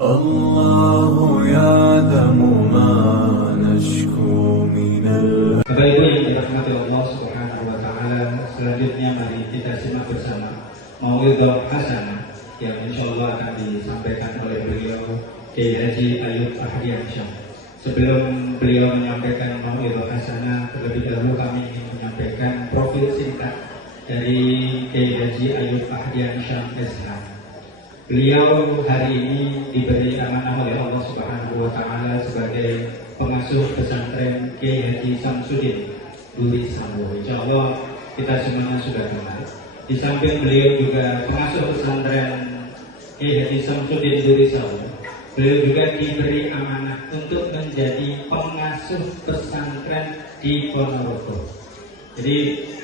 الله يعلم ما نشكو من Bapak Ibu yang dirahmati Allah Subhanahu wa taala, selanjutnya mari kita simak bersama Mau'idhah Hasanah yang insyaallah akan disampaikan oleh beliau Kiai Haji Ayyub Ahdiansyah. Sebelum beliau menyampaikan Mau'idhah Hasanah, terlebih dahulu kami ingin menyampaikan profil singkat dari Kiai Haji Ayyub Ahdiansyah SH. Beliau hari ini diberi amanah oleh Allah Subhanahu wa taala sebagai pengasuh pesantren Kiai Haji Samsudin Duri Sambo. Insyaallah kita semuanya sudah kenal. Di samping beliau juga pengasuh pesantren Kiai Haji Samsudin Duri Sambo, beliau juga diberi amanah untuk menjadi pengasuh pesantren di Ponorogo. Jadi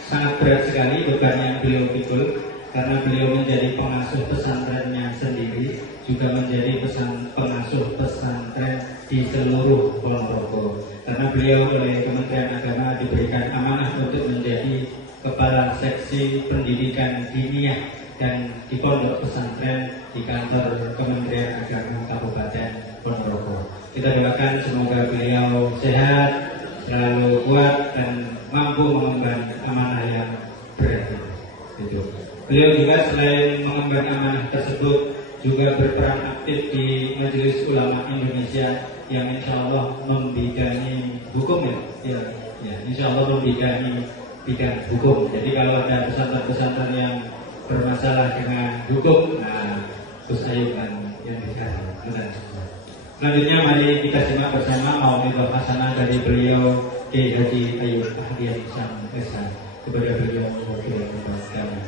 sangat berat sekali beban yang beliau pikul, karena beliau menjadi pengasuh pesantrennya sendiri, juga menjadi pengasuh pesantren di seluruh Ponorogo. Karena beliau oleh Kementerian Agama diberikan amanah untuk menjadi kepala seksi pendidikan diniyah dan di pondok pesantren di kantor Kementerian Agama Kabupaten Ponorogo. Kita doakan semoga beliau sehat, selalu kuat dan mampu mengemban amanah yang berat itu. Beliau juga selain mengemban amanah tersebut juga berperan aktif di Majelis Ulama Indonesia yang insya Allah membidangi hukum ya, insya Allah membidangi bidang hukum. Jadi kalau ada pesantren-pesantren yang bermasalah dengan hukum, nah Gus Ayyub kan yang bicara. Selanjutnya mari kita simak bersama Mau'idhah Hasanah dari beliau Kiai Haji Ayyub Ahdiansyah SH. Kepada beliau mewakili kami.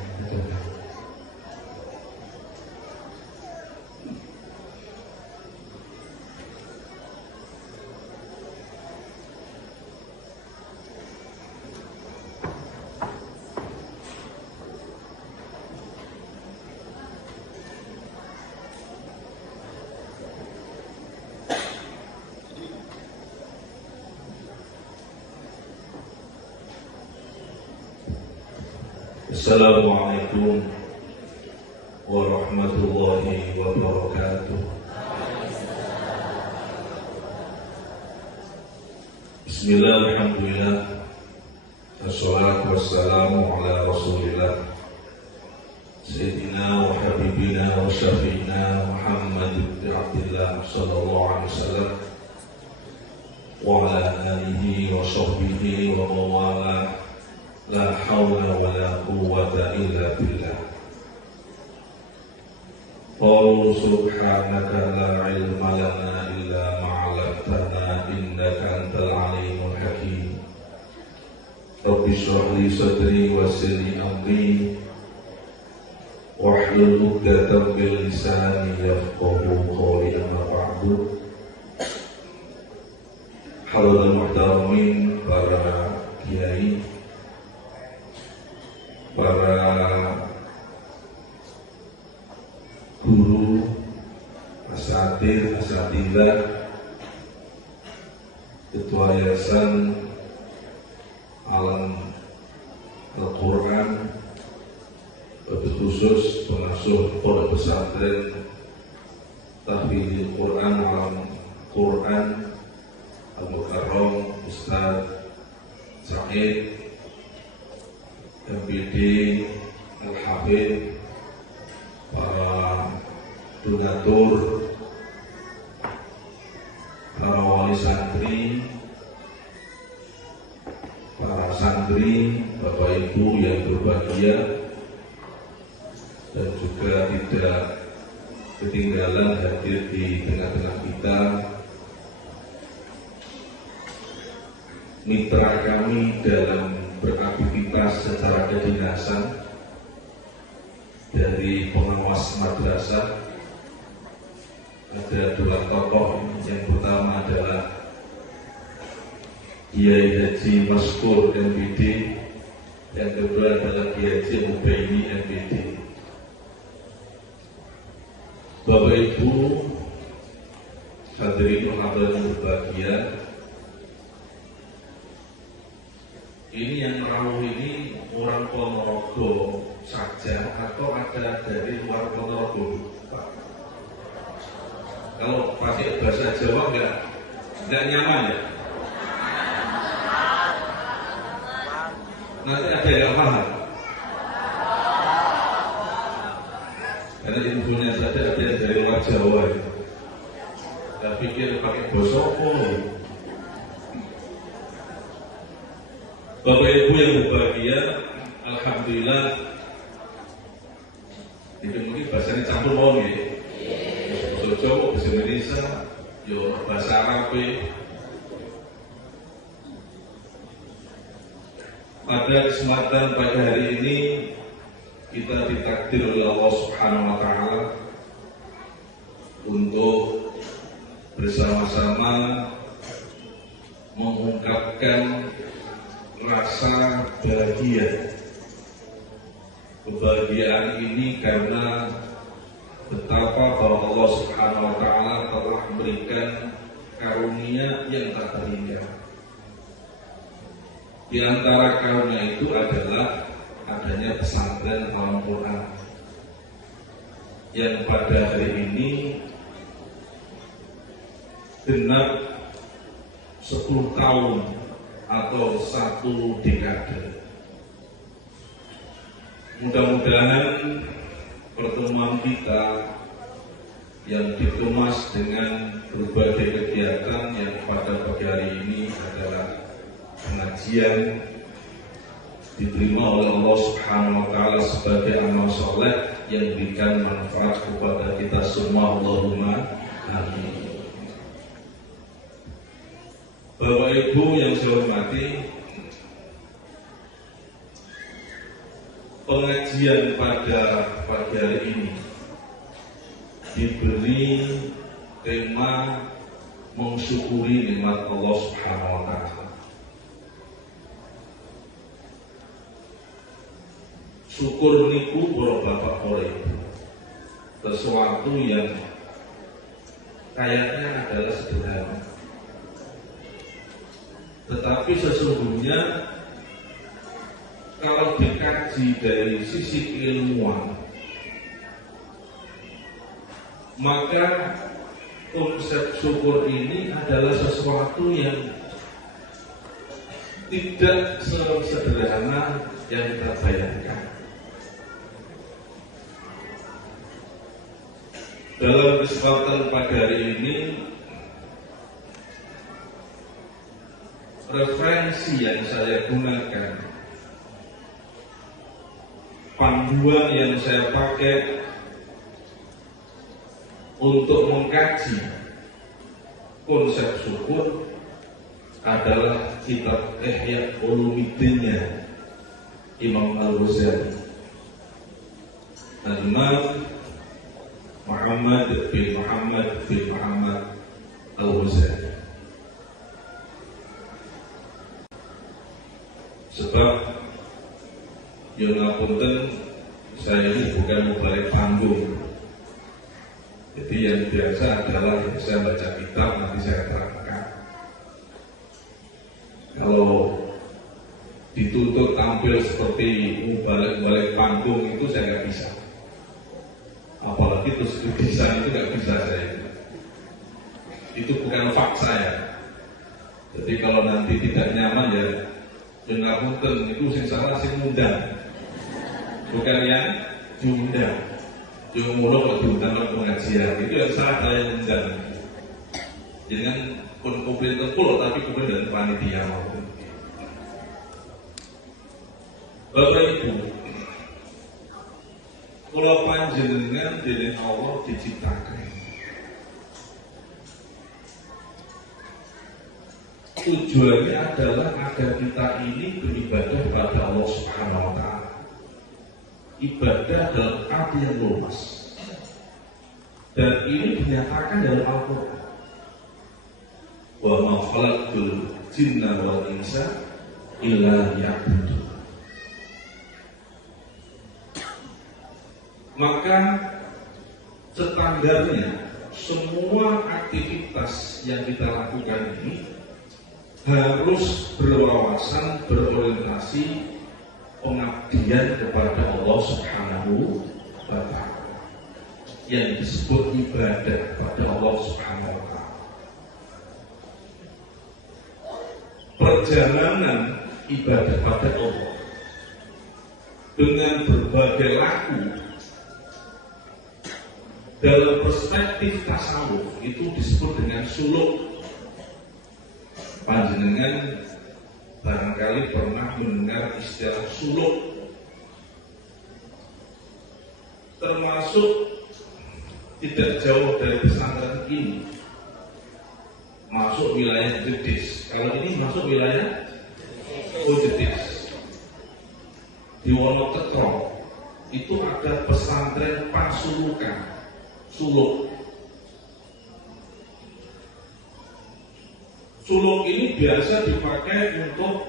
Assalamualaikum warahmatullahi wabarakatuh. Bismillah, alhamdulillah, wassalatu wassalamu ala rasulillah Sayyidina wa habibina wa syafi'ina Muhammad ibn Abdillah sallallahu alaihi wasallam wa ala alihi wa sahbihi wa mawala. La hawla wa la quwwata illa billah. Qalu subhanaka la ilma lana illa ma'alamtana innaka antal alimul hakim. Rabbi shrah li sadri wa yassir li amri wahlul 'uqdatam min lisani yafqahu qawli, amma ba'du. Hadirin muhtaramin, para kiai, para guru, asatidz, asatidzah, ketua yayasan Alam Al-Quran, wabil khusus pengasuh pondok pesantren Tahfidzul Quran Alam Quran Al-Mukarram Ustaz Said MPD, Al-Habib, para donatur, para wali santri, para santri, Bapak Ibu yang berbahagia, dan juga tidak ketinggalan hadir di tengah-tengah kita mitra kami dalam beraktivitas secara kedinasan dari pengawas madrasah. Ada dua tokoh, yang pertama adalah Kiai Haji Maskur MPD, yang kedua adalah Kiai Haji Ubaini MPD. Bapak Ibu hadirin yang berbahagia, ini yang merawuh ini orang Ponorogo saja atau ada dari luar Ponorogo, Pak? Kalau pakai bahasa Jawa nggak nyaman ya. Nanti ada yang paham. Karena infonya saja ada yang dari luar Jawa. Saya pikir pakai bahasa apa? Bapak Ibu yang berbahagia, alhamdulillah. Itu mungkin bahasanya campur wong ya. Bahasa Jawa, bahasa Indonesia, yo bahasa Arab. Pada kesempatan pada hari ini kita ditakdir oleh Allah Subhanahu wa taala untuk bersama-sama mengungkapkan rasa bahagia. Kebahagiaan ini karena betapa bahwa Allah Subhanahu wa taala telah memberikan karunia yang tak terhingga. Di antara karunia itu adalah adanya pesantren Al-Quran yang pada hari ini genap 10 tahun atau 1 dekade. Mudah-mudahan pertemuan kita yang dikemas dengan berbagai kegiatan yang pada pagi hari ini adalah pengajian diterima oleh Allah Subhanahu wa taala sebagai amal soleh yang memberikan manfaat kepada kita semua. Allahumma amin. Bapak Ibu yang saya hormati, pengajian pada pagi hari ini diberi tema mensyukuri nikmat Allah Subhanahu wa taala. Syukur niku para bapak para ibu, sesuatu yang kayaknya adalah sederhana, tetapi sesungguhnya kalau dikaji dari sisi keilmuan, maka konsep syukur ini adalah sesuatu yang tidak sesederhana yang kita bayangkan. Dalam kesempatan pada hari ini, referensi yang saya gunakan, panduan yang saya pakai untuk mengkaji konsep syukur adalah kitab Ihya Ulumuddin Imam Al-Ghazali, Imam Muhammad bin Muhammad Al-Ghazali. Sebab yang ngapunten, saya ini bukan membalik panggung. Jadi yang biasa adalah saya baca kitab, nanti saya terangkan. Kalau dituntut tampil seperti balik panggung itu saya nggak bisa. Apalagi terus desain itu nggak bisa saya. Itu bukan fak saya. Jadi kalau nanti tidak nyaman ya jangan punten, itu sing salah sing ngundang, bukan yang diundang. Jangan mulu kok diundang ke pengajian, itu yang salah saya yang ngundang. Jangan pun kumpul terpul, tapi kumpul dengan panitia maupun. Bapak Ibu, kula panjenengan dening Allah diciptakan. Tujuannya adalah agar kita ini beribadah kepada Allah Subhanahu wa taala. Ibadah dalam arti yang luas. Dan ini dinyatakan dalam Al-Qur'an. Wa ma khalaqtul jinna wal insa illa liya'budun. Maka standarnya semua aktivitas yang kita lakukan ini harus berwawasan, berorientasi pengabdian kepada Allah Subhanahu wa taala. yang disebut ibadah pada Allah Subhanahu wa Ta'ala. Perjalanan ibadah pada Allah dengan berbagai laku dalam perspektif tasawuf itu disebut dengan suluk. Panjenengan barangkali pernah mendengar istilah suluk, termasuk tidak jauh dari pesantren ini, masuk wilayah Jedis. Kalau ini masuk wilayah Jedis. Di Wonokerto itu ada pesantren Pasulukan, suluk. Suluk ini biasa dipakai untuk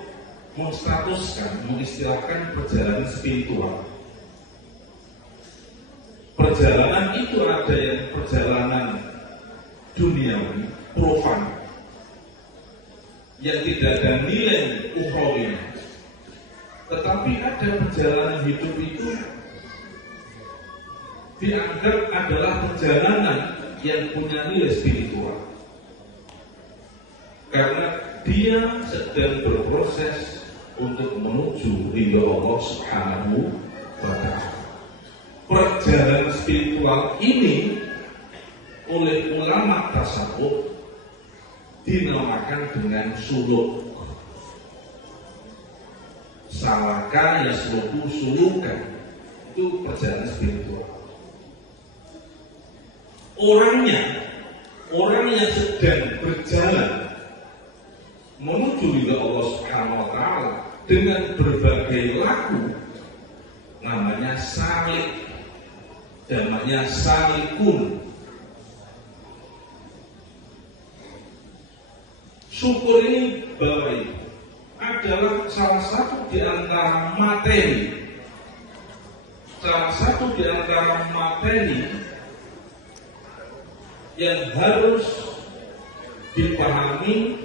menstatuskan, mengistilahkan perjalanan spiritual. Perjalanan itu ada yang perjalanan duniawi, profan, yang tidak ada nilai ukhrawi. Tetapi ada perjalanan hidup itu dianggap adalah perjalanan yang punya nilai spiritual. Karena dia sedang berproses untuk menuju ridho Allah Subhanahu wa Ta'ala. Perjalanan spiritual ini oleh ulama tasawuf dinamakan dengan suluk. Salaka yasluku sulukan, itu perjalanan spiritual. Orang yang sedang berjalan menuju ridho Allah Subhanahu wa Ta'ala dengan berbagai laku, namanya salik, namanya salikun. Syukur ini baik adalah salah satu di antara materi, yang harus dipahami,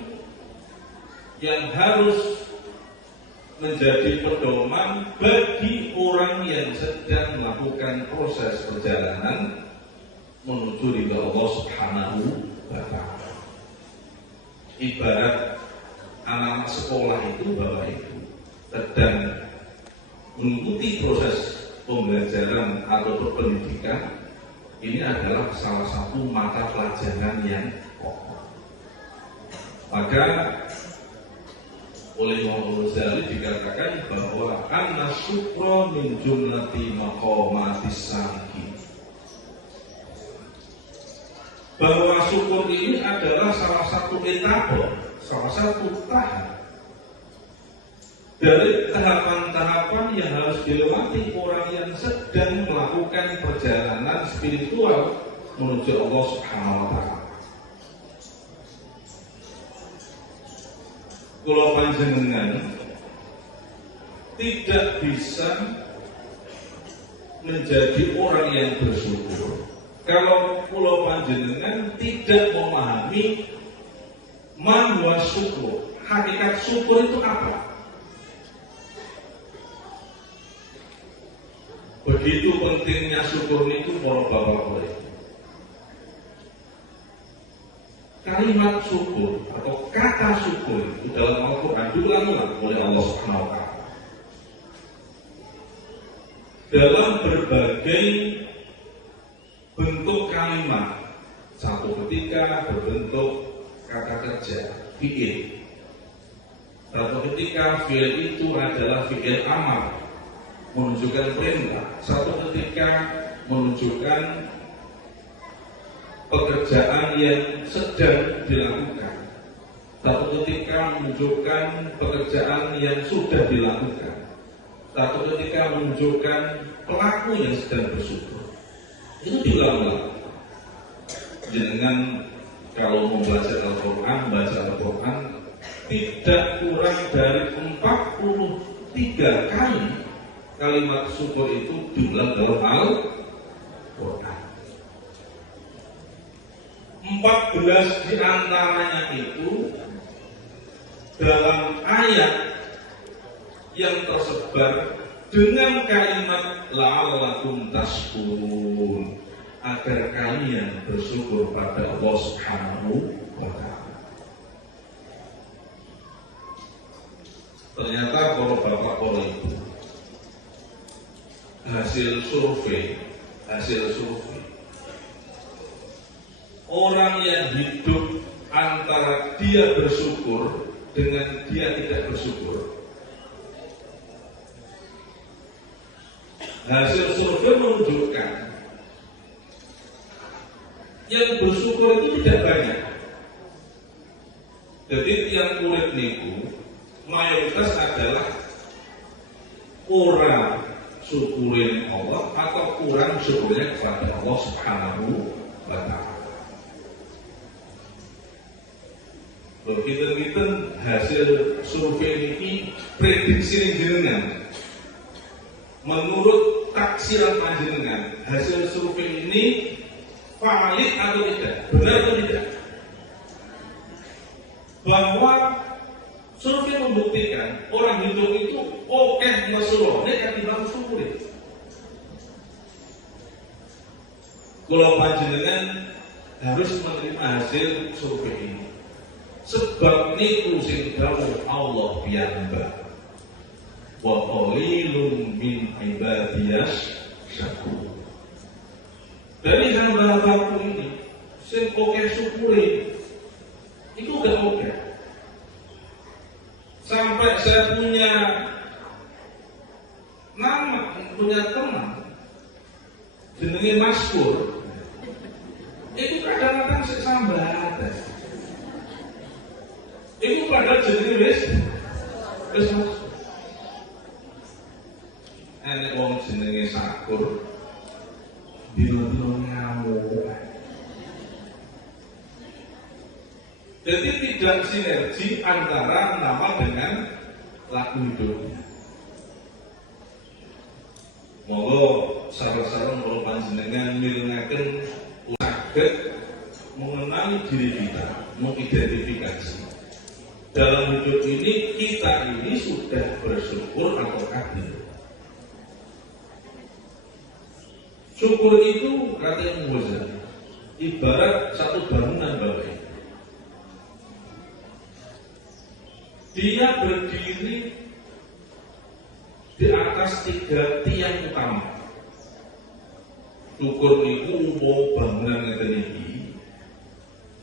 yang harus menjadi pedoman bagi orang yang sedang melakukan proses perjalanan menuju ridho Allah Subhanahu wa Ta'ala. Ibarat anak sekolah itu, Bapak Ibu, sedang mengikuti proses pembelajaran atau pendidikan, ini adalah salah satu mata pelajaran yang pokok. Maka oleh Imam Ghazali dikatakan bahwa anna syukra min jumlati maqamatis salikin, bahwa syukur ini adalah salah satu etape, salah satu tahap dari tahapan-tahapan yang harus dilewati orang yang sedang melakukan perjalanan spiritual menuju Allah Subhanahu wa Ta'ala. Kalau panjenengan tidak bisa menjadi orang yang bersyukur, kalau pulau panjenengan tidak memahami manwa syukur, hakikat syukur itu apa? Begitu pentingnya syukur itu para bapak-bapak. Kalimat syukur atau kata syukur itu dalam Al-Quran diulang-ulang oleh Allah Subhanahu wa Ta'ala dalam berbagai bentuk kalimat. Satu ketika berbentuk kata kerja, fi'il. Satu ketika fi'il itu adalah fi'il amar, menunjukkan perintah. Satu ketika menunjukkan pekerjaan yang sedang dilakukan. Satu ketika menunjukkan pekerjaan yang sudah dilakukan. Satu ketika menunjukkan pelaku yang sedang bersyukur. Itu diulang-ulang. Jangan kalau membaca Al-Quran, baca Al-Quran tidak kurang dari 43 kali kalimat syukur itu diulang dalam Al-Quran. 14 di antaranya itu dalam ayat yang tersebar dengan kalimat la'allakum tashkurun, agar kalian bersyukur pada Allah Subhanahu wa Ta'ala. Ternyata para bapak para ibu, hasil survei orang yang hidup antara dia bersyukur dengan dia tidak bersyukur, hasil survei menunjukkan yang bersyukur itu tidak banyak. Jadi yang kulit niku mayoritas adalah orang syukurin Allah atau kurang syukurnya kepada Allah Subhanahu wa Ta'ala. Kita hasil survei ini prediksi jenengan. Menurut taksiran panjenengan, hasil survei ini valid atau tidak? Benar atau tidak? Bahwa survei membuktikan orang hidup itu oke masyhur nek ketimbang syukur. Kalau panjenengan harus menerima hasil survei ini. Sebab niku sing dawuh Allah piyambak. Wa qalilun min ibadiyas syakur. Dari hamba-hambaku ini sing oke syukuri itu gak oke. Sampai saya punya nama, punya teman jenenge Mas Pur, itu kadang-kadang sesambatan. Itu padahal jenenge wis enek wong jenenge Sakur dino-dino ngamuk. Jadi tidak sinergi antara nama dengan lagu hidupnya. Monggo sabar-sabar kalau panjenengan mirengaken saged mengenali diri kita, mengidentifikasi. Dalam hidup ini kita ini sudah bersyukur atau tidak. Syukur itu kata Muhammad ibarat satu bangunan bapak. Dia berdiri di atas 3 tiang utama. Syukur itu mau bangunan ini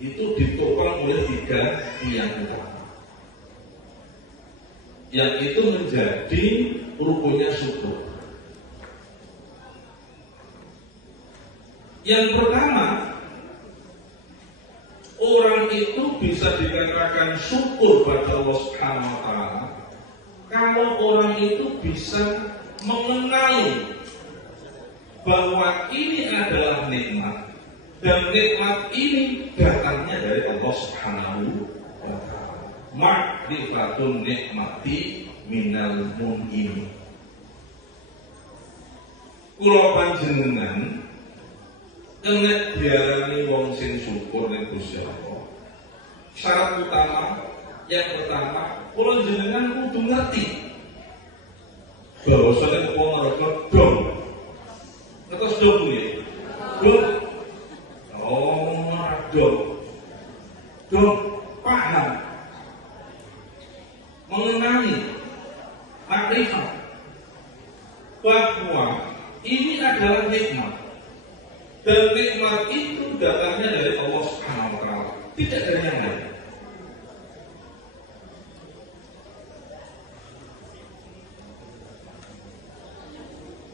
itu ditopang oleh 3 tiang utama. Yang itu menjadi rukunnya syukur. Yang pertama, orang itu bisa dikatakan syukur pada Allah Subhanahu wa Ta'ala kalau orang itu bisa mengenali bahwa ini adalah nikmat dan nikmat ini datangnya dari Allah Subhanahu wa Ta'ala. Ma'rifatun nikmati minal mun'imi. Kula panjenengan enek diarani wong sing syukur ning Gusti Allah. Syarat utama yang pertama, kula jenengan kudu ngerti bahwasane wong neraka dong. Terus dong kuwi. Dong. Oh, dong. Dong paham. Mengenali makrifat bahwa ini adalah nikmat dan nikmat itu datangnya dari Allah Subhanahu wa Ta'ala, tidak dari yang lain.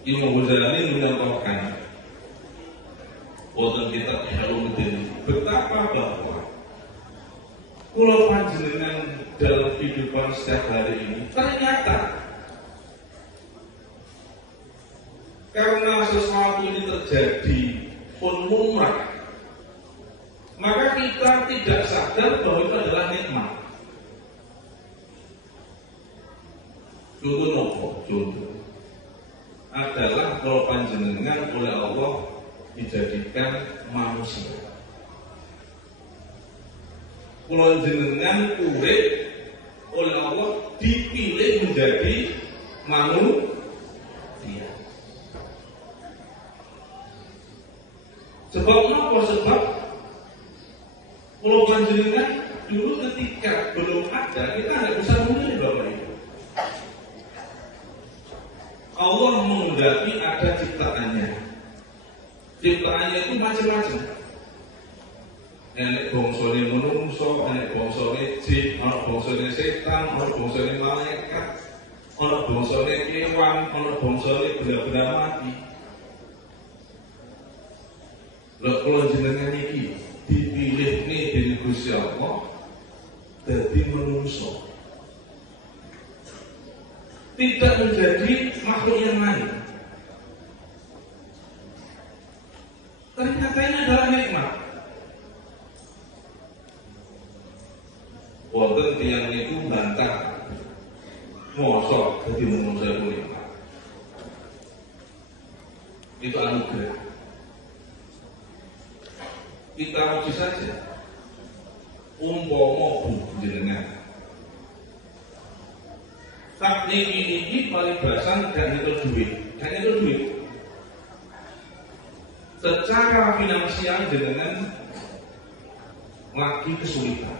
Imam Ghazali menyampaikan wonten kitab Ulumuddin betapa bahwa kula panjenengan dalam kehidupan setiap hari ini ternyata karena sesuatu ini terjadi pun lumrah, maka kita tidak sadar bahwa itu adalah nikmat. Contoh nopo? Contoh adalah kalau panjenengan oleh Allah dijadikan manusia. Kalau jenengan urip oleh Allah dipilih menjadi manusia. Kalau panjenengan dulu ketika belum ada, kita nggak bisa memilih Bapak Ibu. Allah menghendaki ada ciptaannya. Ciptaannya itu macam-macam. Enek bongsone menungso, enek bongsone jin, ana bongsone setan, ana bongsone malaikat, ana bongsone kewan, ana bongsone benda-benda mati. Lha kula jenengan iki dipilih nih dari Gusti Allah dadi menungso. Tidak menjadi makhluk yang lain. Ternyata ini adalah nikmat. Wonten tiyang niku bantah mosok dadi menungso nikmat. Itu anugerah. Kita uji saja. Umpama jenengan tak niki paling berasan dan itu duit. Secara finansial jenengan lagi kesulitan.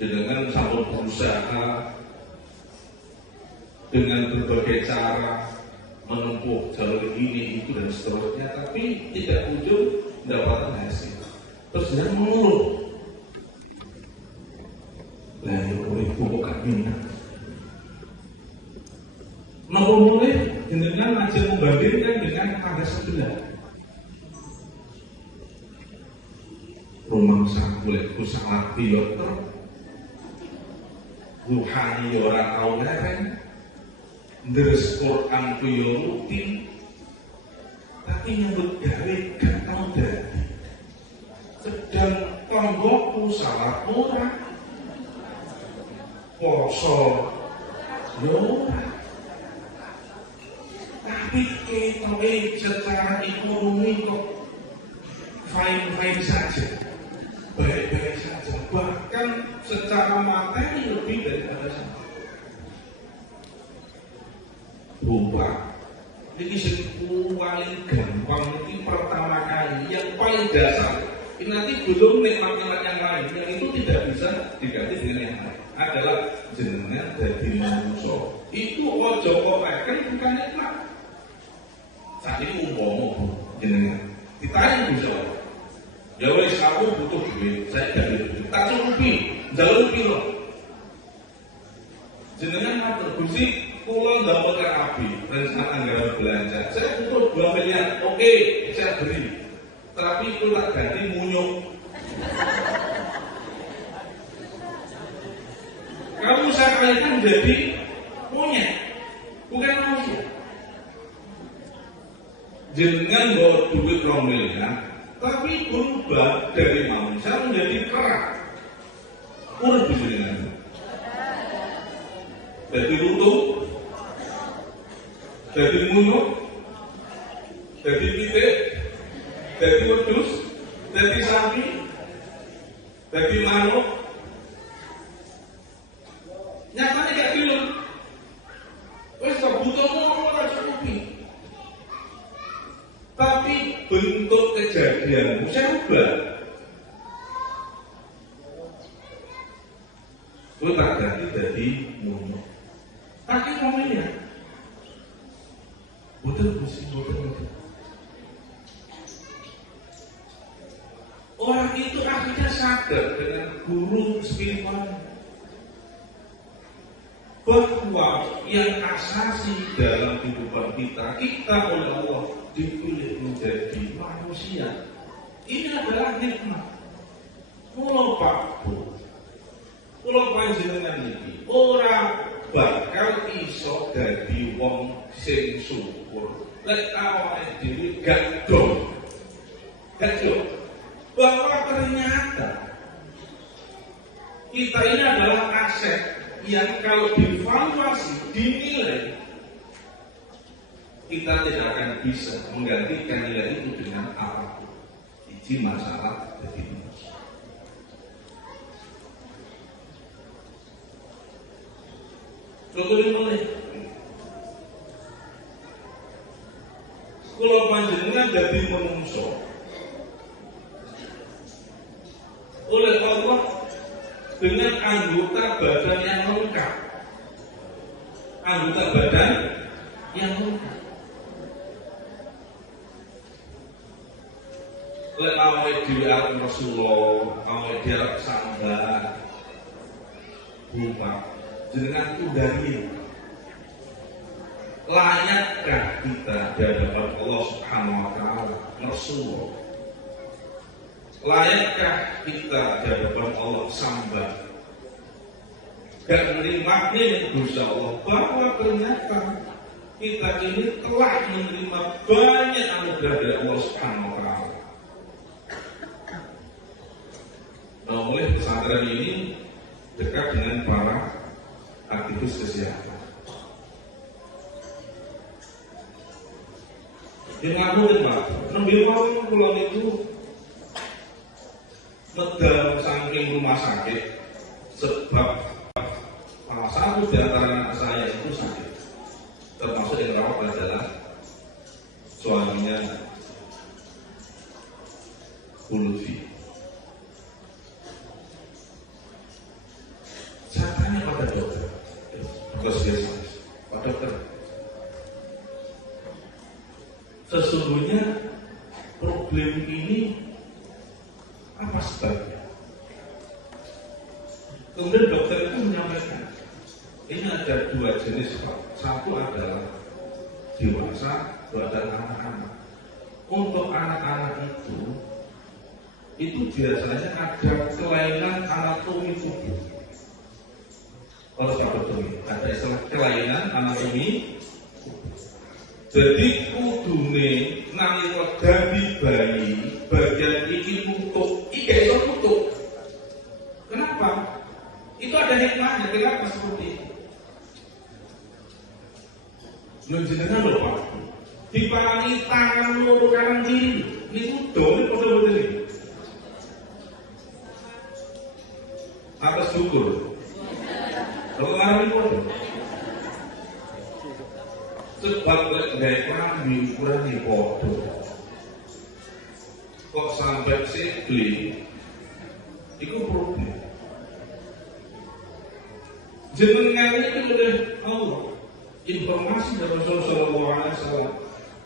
Jenengan sampun berusaha dengan berbagai cara menempuh jalur ini itu dan seterusnya, tapi tidak kunjung mendapatkan hasil. Terus jenengan mengeluh. Lah ya uripku kok gak minat. Napa mulai jenengan aja membandingkan dengan tetangga sebelah. Rumah sakulku sangat piyoter. Ruhani orang tau lereng. Deres Quran ku yo rutin. Tapi nyambut gawe gak tau dadi. Sedang tonggoku salah orang. Poso yo tapi kita secara ekonomi kok fine saja, baik-baik saja, bahkan secara materi lebih daripada sama. Bukan, ini paling gampang, ini pertama kali, yang paling dasar. Ini nanti belum nikmat-nikmat yang lain, yang itu tidak bisa diganti dengan yang lain. Adalah jenengan dadi manungsa. Iku aja kok bukan nikmat. Saat ini umpama jenengan ditanya bisa. Ya wis aku butuh duit, saya ada duit. Tak cukupi, njaluk piro. Jenengan matur Gusti, kula ndamel api, rencana anggaran belanja. Saya butuh 2 miliar. Oke, saya beri. Tapi itu tak ganti munyuk. Kamu saya kalikan menjadi monyet, bukan manusia. Jenengan bawa duit 2 miliar, tapi berubah dari manusia menjadi kera. Urut jenengan. Jadi runtuh, jadi munyuk, jadi pitik, jadi wedhus, jadi sapi, jadi manuk. Nyatanya gak film. Wes kebutuhanmu ora cukupi. Tapi bentuk kejadianmu coba. Lu tak ganti dari munyuk. Tapi ngomongnya betul. Orang itu akhirnya sadar dengan guru spiritual bahwa yang asasi dalam kehidupan kita oleh Allah dipilih menjadi manusia. Ini adalah nikmat. Pulau Pak Bu, pulau panjenengan ini orang bakal iso dadi wong sing syukur. Lek awake dhewe gak dong. Bahwa ternyata kita ini adalah aset yang kalau dievaluasi, dinilai, kita tidak akan bisa menggantikan nilai itu dengan apapun. Ini masalah dari manusia. Contohnya boleh. Kalau panjenengan jadi menungso, dengan anggota badan yang lengkap. Anggota badan yang lengkap. Lek awake dhewe arep Rasulullah, awake dhewe arep sambat. Bukan, jenengan tundari. Layakkah kita di hadapan Allah Subhanahu wa taala Rasulullah? Layakkah kita di hadapan Allah sambat? Dan menerima dosa Allah bahwa ternyata kita ini telah menerima banyak anugerah dari Allah Subhanahu wa taala. Nah, oleh pesantren ini dekat dengan para aktivis kesehatan. Yang ngamu Pak, memang pulau itu medal saking rumah sakit sebab salah satu di antara anak saya itu sakit, termasuk yang rawat adalah suaminya Bu Lutfi. Saya tanya pada dokter, Pak dokter, sesungguhnya problem ini apa sebabnya? Kemudian dokter itu menyampaikan, ini ada dua jenis Pak. Satu adalah dewasa, dua adalah anak-anak. Untuk anak-anak itu biasanya ada kelainan anatomi tubuh. Kalau ada istilah kelainan anatomi. Jadi kudune nalika dadi bayi bagian iki nutup, iki iso nutup. Kenapa? Itu ada hikmahnya. Kenapa seperti itu? Jenengan lho Pak, diparangi tangan loro kanan kiri, niku dole padha boten iki. Atas syukur. Kalau ngarani padha. Sebab gawe klambi ukurane padha. Kok sampai sibling iku problem. Jenengan itu oleh Allah informasi dari Rasulullah SAW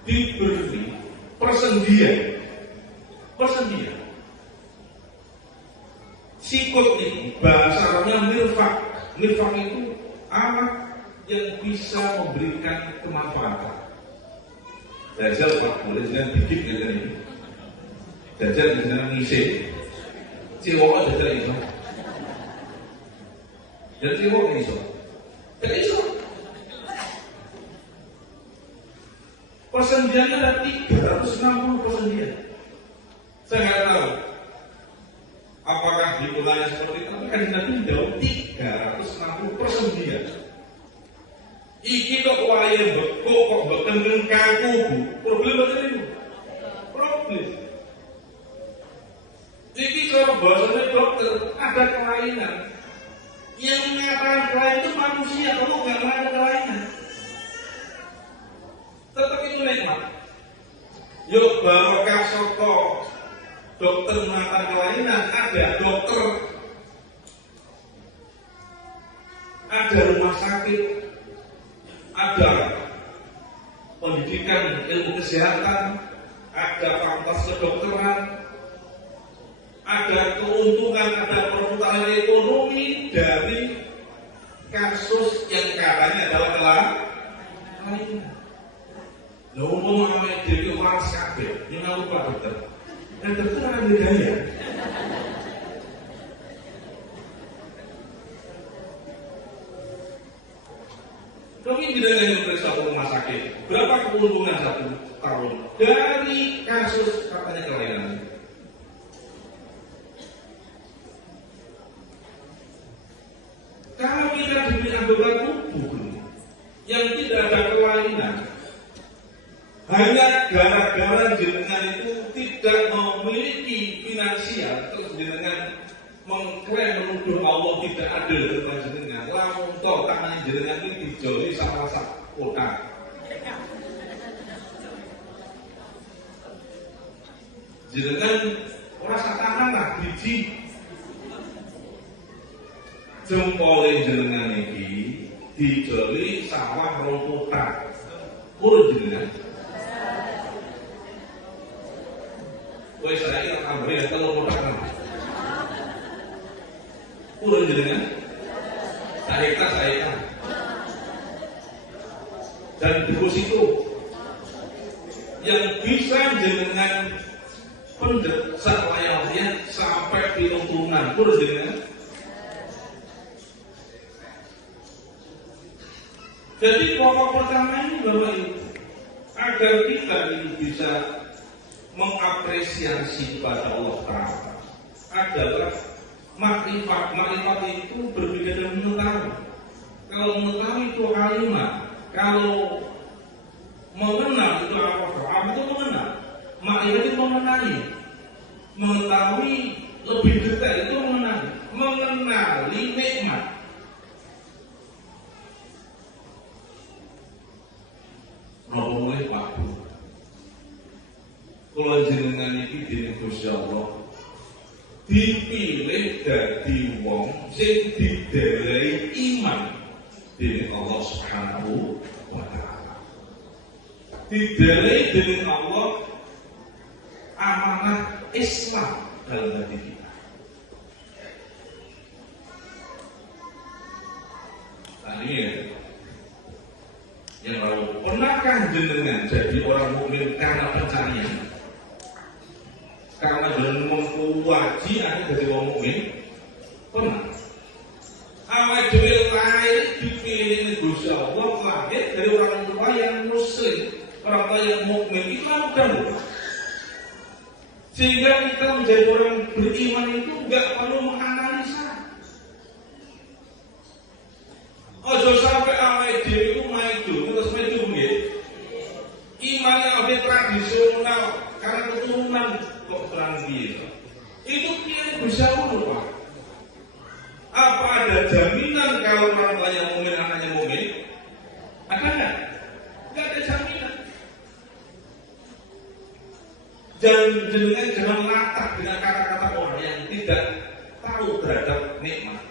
diberi persendian. Sikut ini bahasanya nirfak. Nirfak itu alat yang bisa memberikan kemanfaatan. Dajjal Pak boleh jangan dikit ya ini. Dajjal jangan ngisi. Ciwok Dajjal itu. Dan ciwok iso. Tidak iso. Persendiannya ada 360 persendian. Saya nggak tahu apakah hitungannya seperti itu, tapi kan Nabi jauh 360 persendian. Iki kok waya kok boten kaku Bu. Problem boten itu. Problem. Iki kalau bahasanya dokter ada kelainan. Yang mengatakan kelainan itu manusia, kamu nggak ada kelainan. Tetap itu nikmat. Yuk barokah soko dokter mengatakan kelainan, ada dokter, ada rumah sakit, ada pendidikan ilmu kesehatan, ada fakultas kedokteran, ada keuntungan, ada perputaran ekonomi dari kasus yang katanya adalah kelainan. Lalu mau namanya jadi waras kabeh, ini mau Pak dokter. Dan dokter akan berdaya. Kami tidak hanya periksa rumah sakit. Berapa keuntungan 1 tahun dari kasus katanya kelainan? Kalau kita diberi anggota tubuh yang tidak ada kelainan, hanya gara-gara jenengan itu tidak memiliki finansial, terus jenengan mengklaim menuduh Allah tidak adil tentang jenengan, langsung toh tangan jenengan ini dijoli sama kota. Jenengan rasa tangan lah biji. jempole jenengan iki dijoli sawah romputan. Purun jenengan. Wes saiki tak ambane telur kotak. Purun jenengan. Saya. Dan terus itu yang bisa jenengan pendet layarnya sampai pitung turunan. Purun jenengan. Jadi pokok pertama ini Bapak Ibu, agar kita ini bisa mengapresiasi kepada Allah Ta'ala adalah makrifat. Makrifat itu berbeda dengan mengetahui. Kalau mengetahui itu alimah, kalau mengenal itu apa itu mengenal. Makrifat itu mengenali, mengetahui lebih detail itu mengenali nikmat. Mulai Pak, kalau jenengan iki dening Gusti Allah dipilih dadi wong sing didelehi iman dening Allah Subhanahu wa taala. Didelehi dening Allah amanah Islam dalam hati kita. Tadi yang lalu, pernahkah jenengan jadi orang mukmin karena pencarian? Karena jenengan mengkuwaji ada jadi orang mukmin? Pernah. Awal dhewe lahir dipilih Gusti Allah lahir dari orang tua yang muslim, orang tua yang mukmin itu mudah. Sehingga kita menjadi orang beriman itu enggak perlu menganalisa. Ojo sampai awal dhewe terus maju nggih. Imannya awet tradisional karena keturunan kok terang piye. Itu piye bisa ngono, Pak? Apa ada jaminan kalau orang tuanya mukmin anaknya mukmin? Ada enggak? Enggak ada jaminan. Jangan latah dengan kata-kata orang yang tidak tahu terhadap nikmat.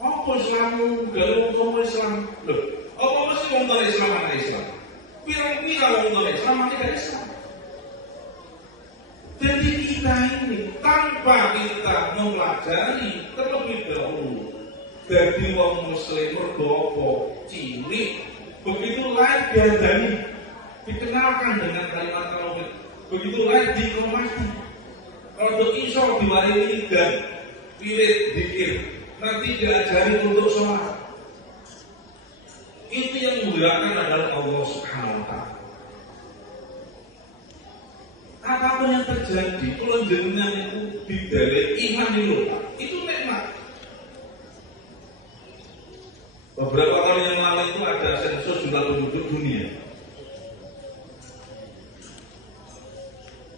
Apa Islam? Kalau Islam, loh, apa mesti orang Islam ada Islam? Pirang-pirang orang Islam ada Islam. Jadi kita ini tanpa kita mempelajari terlebih dahulu dari orang Muslim berdoa cilik, begitu lahir diajari, dikenalkan dengan kalimat tauhid, begitu lahir dihormati. Kalau iso diwarini dan wirid dzikir. Nanti diajari untuk sholat. Itu yang memuliakan adalah Allah Subhanahu wa taala. Apapun yang terjadi, kalau jenengan itu didelehi iman dulu, itu nikmat. Beberapa tahun yang lalu itu ada sensus jumlah penduduk dunia.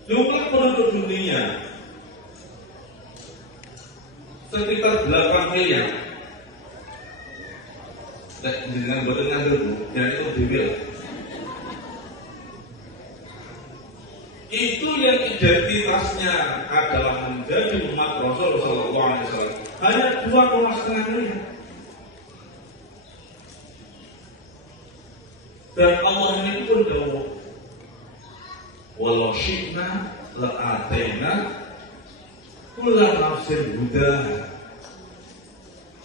Jumlah penduduk dunia sekitar 8 miliar. Dengan badannya dulu, dan itu dibil. Itu yang identitasnya adalah menjadi umat Rasul Sallallahu Alaihi Wasallam. Hanya 2,5 miliar. Dan Allah ini pun tahu. Walau syi'na la'atayna kula nafsin huda.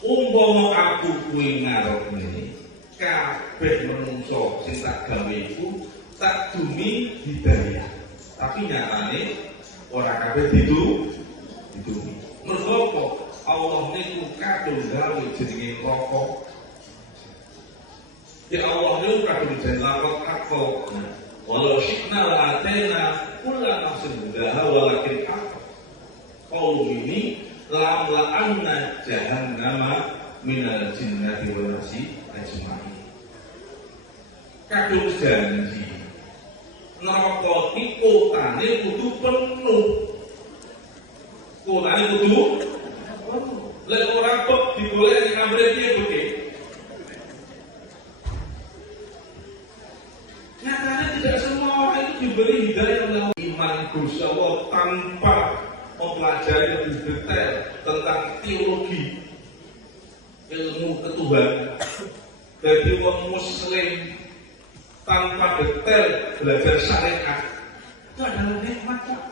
Umpama aku kuwi ngarepne kabeh menungso sing tak gawe iku tak dumi hidayah. Tapi nyatane ora kabeh didumi. Mergo Allah niku kadung gawe jenenge pokok. Ya Allah niku kadung jeneng lakon aku. Walau syi'na la'atayna kula nafsin huda walakin qaul ini lam la'anna jahannama minal jinnati wal nasi ajma'in. Kadung janji neraka iki kotane kudu penuh. Kotane kudu lek ora kok digoleki kamare piye piye. Nyatanya tidak semua orang itu diberi hidayah oleh iman Gusti Allah tanpa mempelajari lebih detail tentang teologi ilmu ketuhanan. Jadi wong muslim tanpa detail belajar syariat itu adalah nikmat, Pak.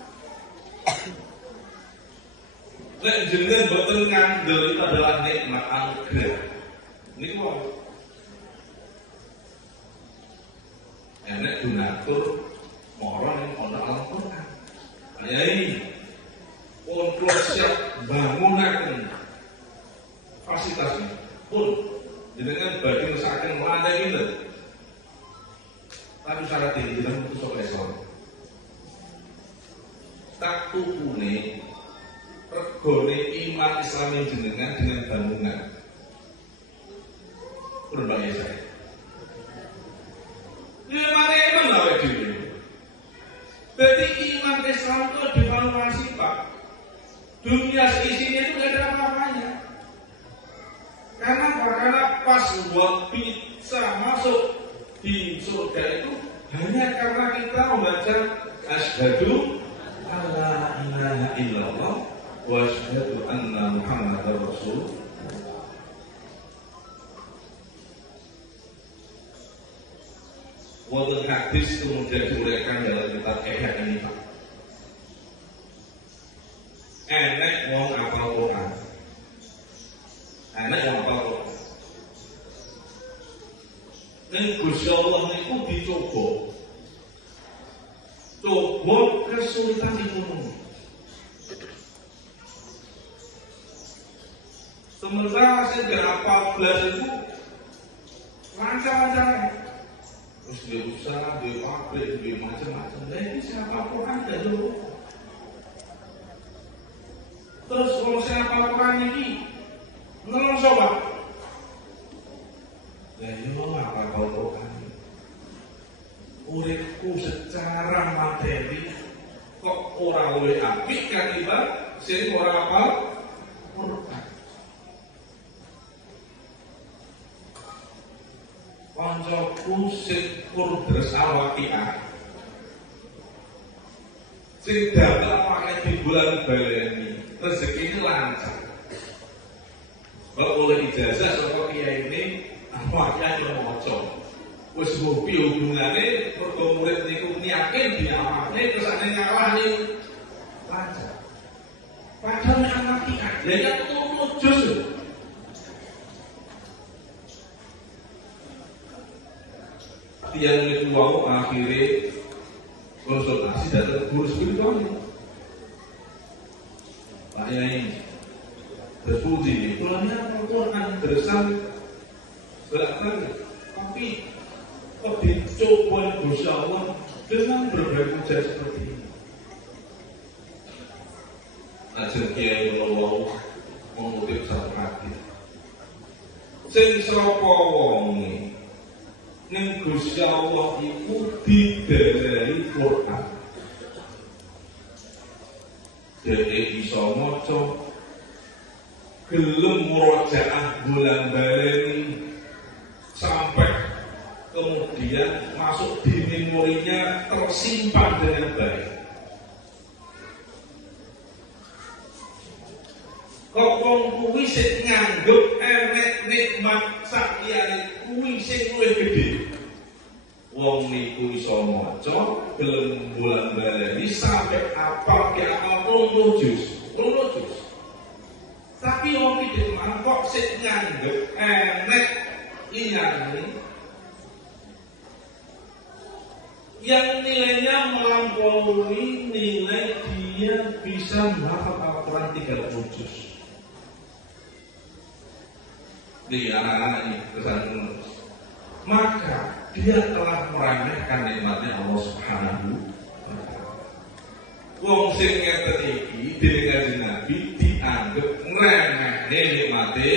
Nek jenengan boten ngandel itu adalah nikmat anugerah. Niku enek donatur orang yang ono Al-Qur'an. Ayai pun siap bangunaken fasilitasnya pun jenengan badhe ngesaken lantai pinten. Tapi syarat ini jenengan kudu sok esor. Tak tukune regane iman Islam jenengan dengan bangunan. Berbahaya saya. Ini mana iman lah diri. Jadi iman Islam itu devaluasi, Pak. Dunia seisinya itu tidak ada apa-apanya. Karena pas buat bisa masuk di surga itu hanya karena kita membaca asyhadu alla ilaha illallah wa asyhadu anna Muhammadar Rasul. Wonten hadis kemudian diuraikan dalam kitab Ihya ini, Pak. Enek wong apal Quran. Enek wong apal Quran. Ning Gusti Allah niku dicoba. Coba kesulitan ekonomi. Sementara saya apal belas itu lancar-lancar. Terus dia usaha, dia pabrik, dia macam-macam. Nah ini siapa Quran dan dulu. Terus kalau siapa Quran ini nolong sobat. Nah ini mau apa Quran? Uripku secara materi kok orang oleh apik kan tiba, sing orang apa? Quran. Koncoku sing kurdres awakiah sing dapat pakai di bulan baleni rezeki ini lancar. Kalau boleh ijazah sama kiai ini awakiah yang moco wis ngopi hubungannya mergo murid niku yakin diawakne kesane ngalah nih lancar. Padahal awakiah ya kan turun jus. Yang itu mau akhirnya konsultasi dan guru spiritualnya. Pak Yai berpuji, pulangnya Al-Quran bersam belakang, tapi kok dicoba Gusti Allah dengan berbagai ujian seperti ini. Ajeng Kiai Menawa mengutip satu hadis. Sing sapa wonge ning Gusti Allah iku didhawuhi Quran. Dene iso maca gelem murojaah bulan baleni sampai kemudian masuk di memorinya tersimpan dengan baik. Kok wong kuwi sing nganggep enek nikmat sakliyane kuwi sing luwih gedhe. Wong niku iso maca gelem bulan baleni sampai apa ki apa jus. Tapi wong iki kok sing nganggep enek liyane yang nilainya melampaui nilai dia bisa menghafal Al-Quran 30 juz. Di anak-anak ini kesan menerus. Maka dia telah meremehkan nikmatnya Allah Subhanahu wa Ta'ala. Wong sing ngeten iki dening Nabi dianggap ngremehne nikmate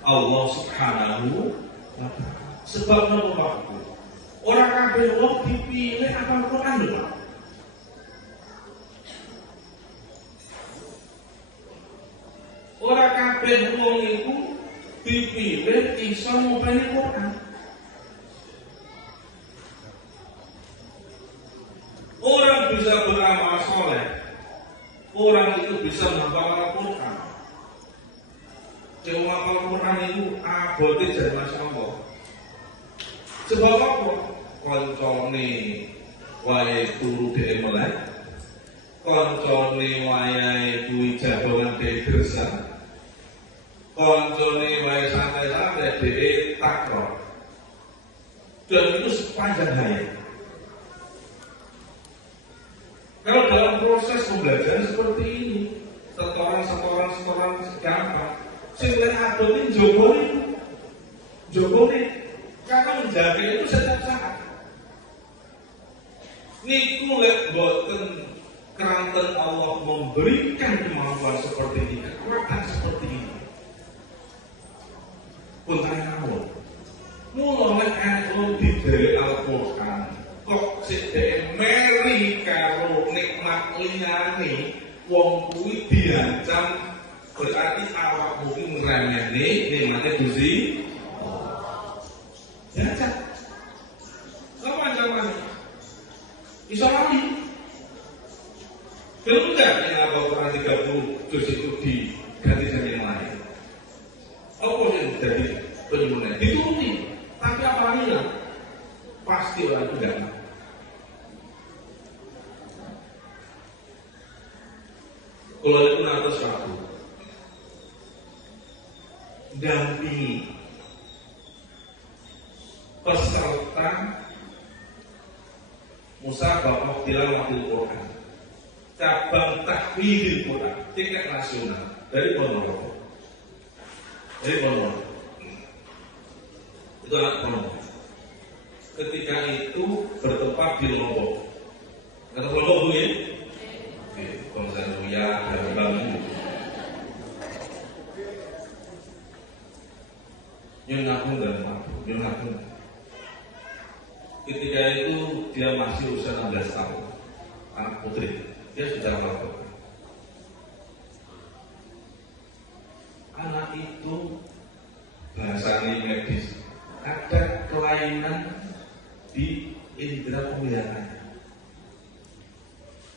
Allah Subhanahu wa Ta'ala. Sebab napa? Orang kabeh wong dipilih apa Quran lho. Orang kabeh wong iku dipilih iso ngopeni Quran. Orang bisa beramal soleh, orang itu bisa menghafal Al-Quran. Sing ngapal Quran iku abote jan masyaallah. Sebab apa? Koncone wae turu dhewe melek. Koncone wayahe kuwi jagongan dhewe gresah. Koncone wae santai-santai dhewe takror. Dan itu sepanjang hayat. Kalau dalam proses pembelajaran seperti ini, setoran gampang. Sehingga abot ini jogone, karena menjaga itu setiap saat. Niku lek boten keranten Allah memberikan kemampuan seperti ini, kekuatan seperti ini. Pun tanya mulai kalau diberi Al-Quran kok sedek meri karo nikmat liyane wong kuwi diancam, berarti awak mungkin ngremehne nikmate Gusti diancam. Apa ancamannya? Bisa lari. Belum enggak yang Al-Quran 30 juz itu diganti dengan yang lain. Apa yang jadi penyusunan? Dituruti. Tapi apabila pasti orang itu tidak mau. Kalau itu nanti satu dampingi peserta musabaqah tilawatil Quran, cabang tahfidil Quran tingkat nasional dari Ponorogo. Itu anak Ponorogo. Ketika itu bertempat di Lombok. Kata Lombok bu ya? Konser Ruya dari Bambu. Nyunakun dan Nyunakun. Ketika itu dia masih usia 16 tahun, anak putri. Dia sudah melakukan. Anak itu bahasanya medis, ada kelainan di indera penglihatannya.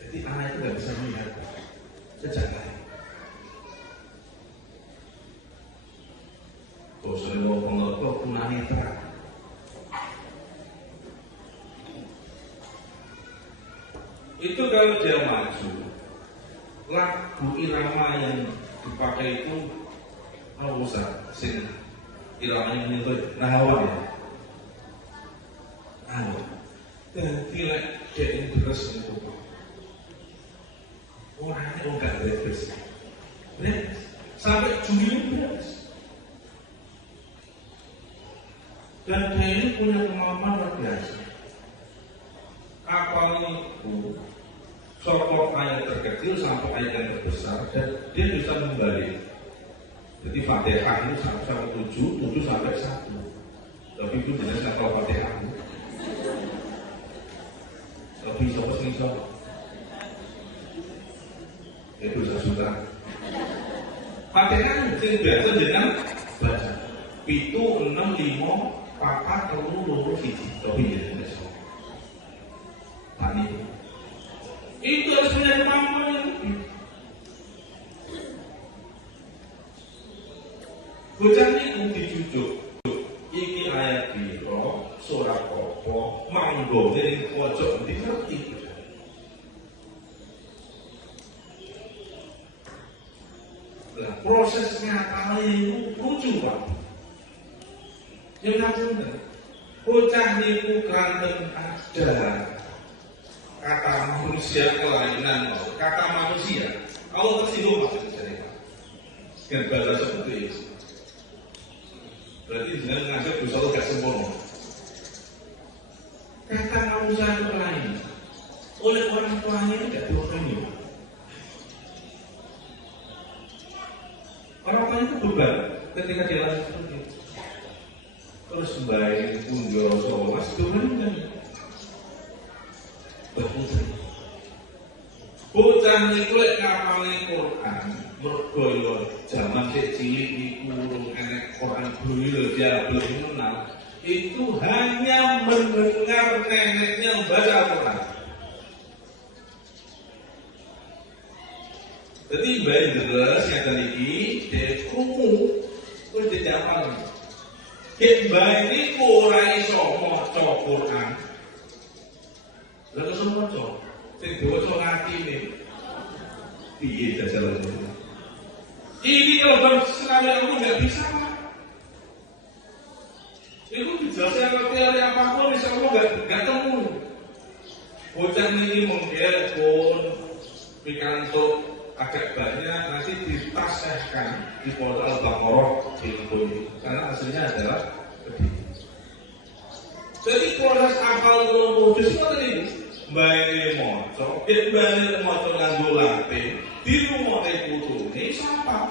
Jadi anak itu nggak bisa melihat sejak lahir. Kalau mau pengelukok tunanetra. Itu kalau dia maju, lagu irama yang dipakai itu usah sing iramanya menyentuh nahawan ya. Dan tidak jadi terus itu orangnya enggak beres, sampai Juli beres. Dan dia ini punya kemampuan luar biasa. Kapal itu sokok ayat terkecil sampai ayat yang terbesar, dan dia bisa membalik. Jadi Fatihah itu sampai 7 sampai 1. Tapi itu jelasnya kalau Fatihah tapi bisa itu sesudah Fatihah itu biasa dengan baca 7, 6, 5, 4, 3, 2, 1 tapi ya tadi itu harus punya kemampuan yang lebih. Bocah ini dijujuk iki ayat biro surat opo manggo dari pojok dikerti. Nah, prosesnya kali lucu pak. Yang nanti bocah niku kanten ada kata manusia kelainan, kata manusia. Kalau tersinggung maksudnya dengan bahasa seperti itu. Berarti dengan ngajak dosa itu gak sempurna. Kata manusia itu kelainan oleh orang tuanya tidak bertanya. Orang tuanya itu beban ketika dia langsung seperti itu. Terus baik punjo somas Tuhan kan berputri. Bocah niku lek ngapalne Quran, mergo yo jaman sik cilik iku urung enek Quran buyul dia belum kenal. Itu hanya mendengar neneknya membaca Al-Quran. Jadi bayi jelas yang tadi dia krungu Wis dijawab. Ki mbah niku ora iso maca Quran. Lha kok maca? Sing diwaca ngatine. Piye jajalan itu? Ini kalau sekali aku nggak bisa. Itu dijelaskan teori apapun, insya Allah nggak temu. Bocah ini mungkin pun pikantuk agak banyak nanti ditasehkan di Pondok Al-Baqarah ilmu karena aslinya adalah begini. Jadi proses akal kalau itu seperti ini. Baik moco, balik moco nganggo latih di rumah putu ini siapa?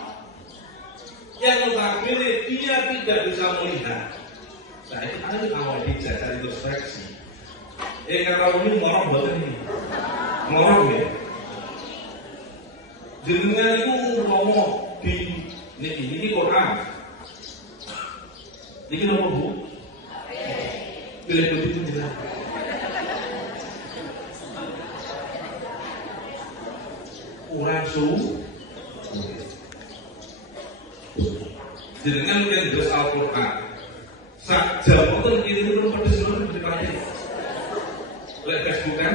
Yang notabene dia tidak bisa melihat. Saya ini awal dijajah introspeksi. Kalau ini ngorok banget ini, ngorok ya. Jenengan itu ngomong di ini Quran. Ini apa bu? Pilih begitu jelas. Orang suhu jenengan yang terus Al-Quran sak jam itu ini belum pada seluruh ceritanya lihat Facebook kan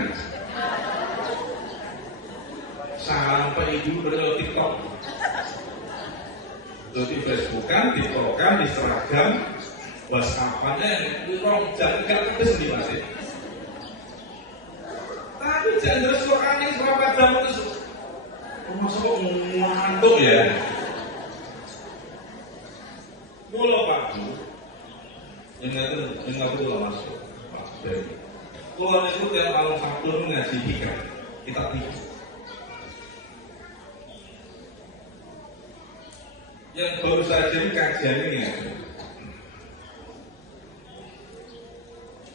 sampai itu berada TikTok jadi Facebook kan, TikTok kan, Instagram WhatsApp-nya itu orang jangan habis di masjid tapi jangan terus Quran ini berapa jam itu masuk ngantuk ya. Mula Pak Bu, yang aku telah masuk. Pak Dewi. Kalau itu tiap malam Sabtu ngaji hikam, kita pikir. Yang baru saja ini kajian ini ya.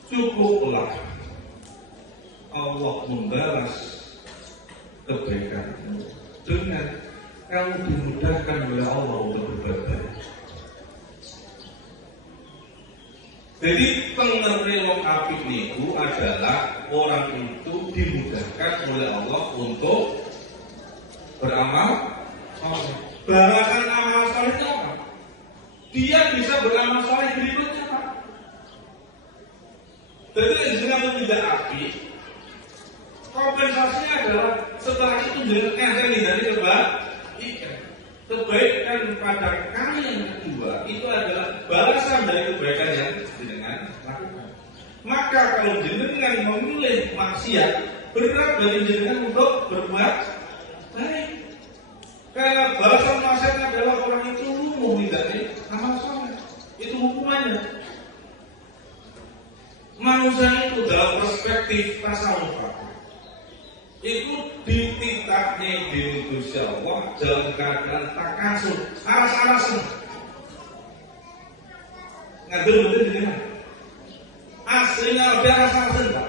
Cukuplah Allah membalas kebaikanmu dengan kamu dimudahkan oleh Allah untuk beribadah. Jadi pengertian wong apik niku adalah orang itu dimudahkan oleh Allah untuk beramal saleh. Balasan amal saleh itu apa? Dia bisa beramal saleh berikutnya Pak. Jadi dengan tidak apik kompensasinya adalah setelah itu dengan dari kebaikan pada kali yang kedua itu adalah balasan dari kebaikan yang jenengan lakukan. Maka kalau jenengan memilih maksiat berat bagi jenengan untuk berbuat baik. Karena balasan maksiat adalah orang itu lumpuh dari amal soleh. Itu hukumannya. Manusia itu dalam perspektif tasawuf itu ditingkatnya di Indonesia Allah dalam keadaan takasur aras-arasan ngatur betul dengan aslinya udah aras-arasan Pak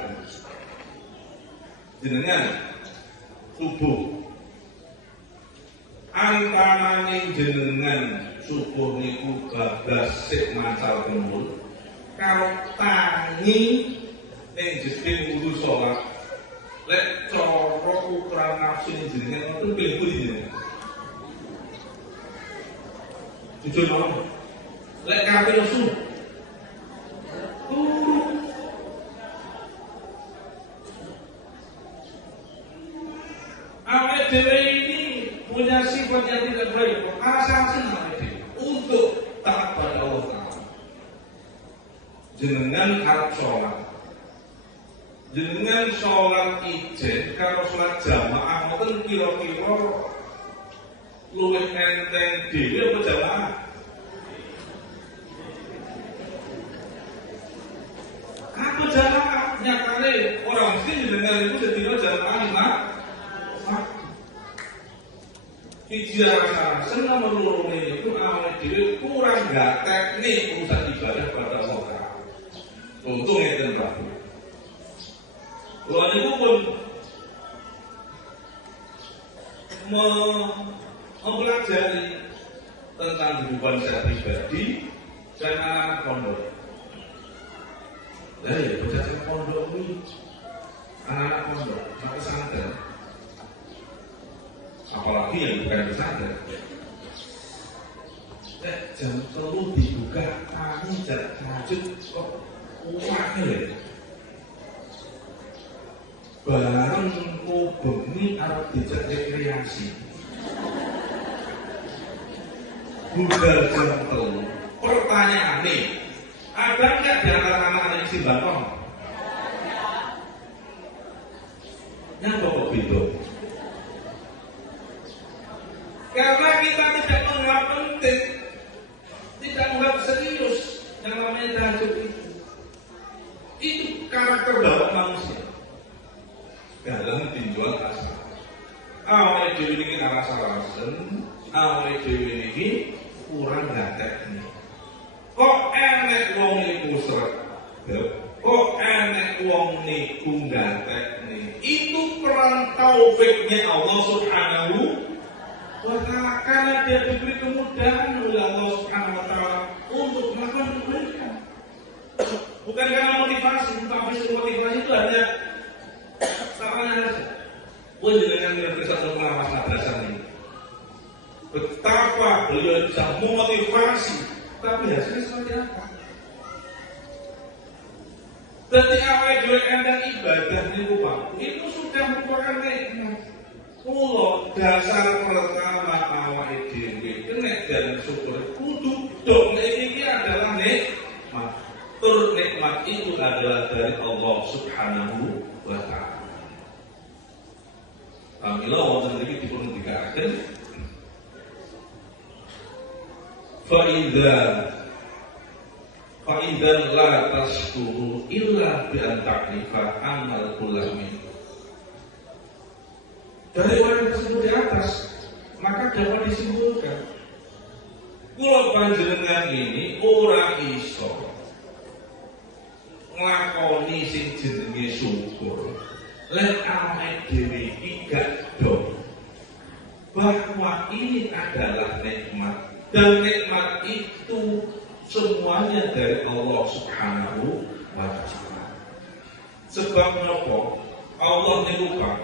jenengan subuh antara jenengan subuh niku bablas sik macal kemul kalau tangi yang jeding kudu sholat lek cara ukuran nafsu ini jenengan itu pilih budi jenengan jujur dong lek kabeh nafsu awake dhewe ini punya sifat yang tidak baik asal-asalan awake dhewe untuk taat pada Allah Ta'ala jenengan arep sholat jenengan sholat ijen kalau sholat jamaah mungkin kira-kira luwih enteng dhewe apa jamaah apa jamaah nyatane orang mesti jenengan itu sedina jamaah lah hiji rasa senang menurun itu awal dhewe kurang gatek nih urusan ibadah pada Allah Ta'ala untung enten Pak kalau itu pun mempelajari tentang kehidupan saya pribadi dan anak pondok. Nah ya, belajar pondok ini anak pondok, maka pesantren. Apalagi yang bukan pesantren. jam 3 dibuka tangi dan tahajud kok uangnya ya. Bareng bengi arep dijak rekreasi. Budal jam 3. Pertanyaan nih, ada nggak di antara anak-anak yang simbang kok? Yang kok beda? Karena kita tidak menganggap penting, tidak menganggap serius yang namanya tahajud itu. Itu karakter bawah manusia. Dalam tinjauan asal. Awal dewi ini alasan, awal dewi ini kurang gatek nih. Kok enek wong iku seret, kok enek wong niku gatek nih. Itu peran taufiknya Allah Subhanahu wa Ta'ala, karena dia diberi kemudahan oleh Allah Subhanahu wa Ta'ala untuk melakukan kebaikan. Bukan karena motivasi, tapi motivasi itu hanya caranya saja. Dengan Universitas Pengawas Madrasah ini, betapa beliau bisa memotivasi, tapi hasilnya seperti apa? Ketika awal anda ibadah di rumah, itu sudah merupakan nikmat. Mula dasar pertama awal dewi kena dan syukur kudu dong ini adalah nikmat. Tur nikmat itu adalah dari Allah Subhanahu wa Ta'ala. Alhamdulillah wonten iki dipun dikatakan Fa'idhan la tashkuru illa bi'antaklifa amal kulamin. Dari orang tersebut di atas, maka dapat disimpulkan kula panjenengan ini ora iso nglakoni sing jenenge syukur lan awake dhewe iki gak dong bahwa ini adalah nikmat, dan nikmat itu semuanya dari Allah Subhanahu wa Ta'ala. Sebab menapa? Allah nirupa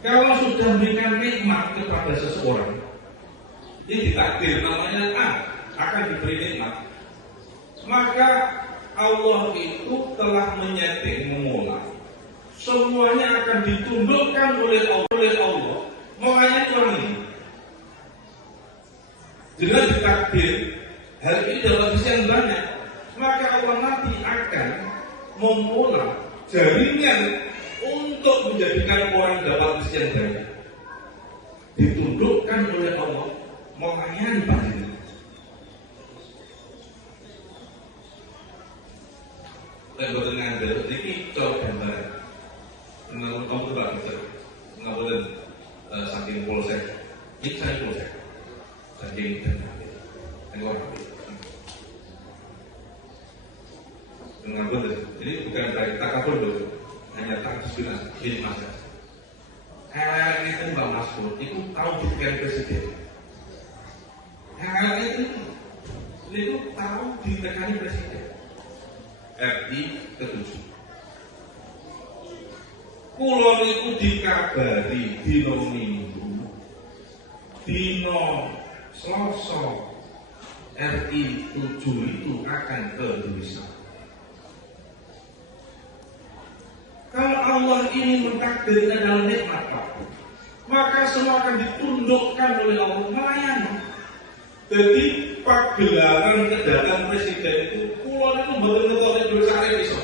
kalau sudah memberikan nikmat kepada seseorang, ini ditakdir namanya akan diberi nikmat, maka Allah itu telah menyeting mengolah semuanya akan ditundukkan oleh Allah melayani orang ini. Dengan ditakdir hal ini dalam sisi yang banyak, maka Allah nanti akan mengolah jaringan untuk menjadikan orang dapat sisi yang banyak, ditundukkan oleh Allah melayani bagian. Lewat dengan ini coba gambaran. Menurut kamu coba bisa nggak boleh saking polsek, ini saya polsek, saking dan dengan boleh. Ini bukan dari takabur dulu, hanya takbir ini masa. Itu Mbak Maskur, itu tahu dipikiran presiden. Itu tahu ditekani presiden. RI ke-7. Kulo niku dikabari dina Minggu, dina Selasa RI 7 itu akan ke Indonesia. Kalau Allah ini mentakdirkan dalam nikmat Pak, maka semua akan ditundukkan oleh Allah melayani. Jadi pagelaran kedatangan presiden itu pulau itu betul-betul Indonesia bisa.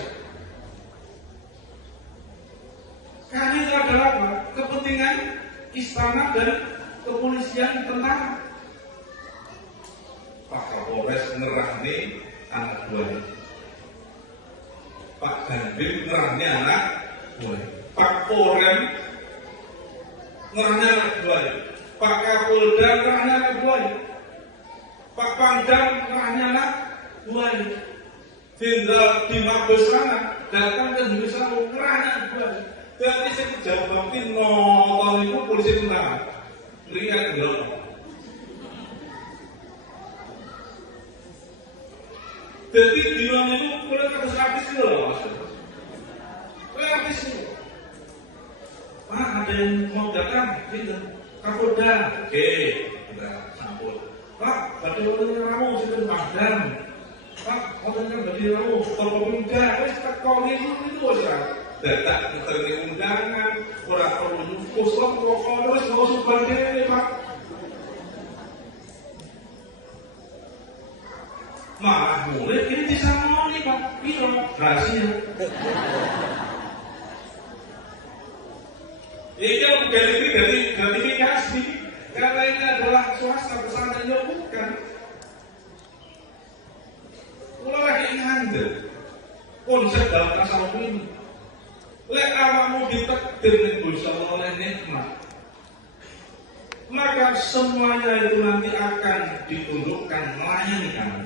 Karena itu adalah apa? Kepentingan istana dan kepolisian tentara. Pak Kapolres ngerahne anak buahnya, Pak Dandim ngerahne anak buahnya, Pak Polrem ngerahne anak buahnya, Pak Kapolda ngerahne anak buahnya, Pak Pangdam ngerahne anak buahnya, Jenderal di Mabes sana datang ke Indonesia ngerahne anak buahnya. Jadi saya jawabin nonton itu polisi tentara lihat dong. Jadi di mana itu boleh harus habis dulu loh, habis dulu. Pak ada yang mau datang, gitu. Kapolda, oke, kita sambut. Pak, badhe wonten rawuh sinten Padang. Pak, wonten badhe rawuh Pemuda, wis teko niku wis ra. Dadak diterima undangan, ora perlu nyukus kok pokoke wis mau suban dhewe, Pak. Malah murid ini disamoni, Pak. Iya, rahasia. Ini dari gratifikasi, karena ini adalah swasta pesantren yang bukan. Kalau lagi ngandel konsep dalam tasawuf ini, lek awakmu ditakdir ning dosa oleh nikmat, maka semuanya itu nanti akan ditundukkan melayani kamu.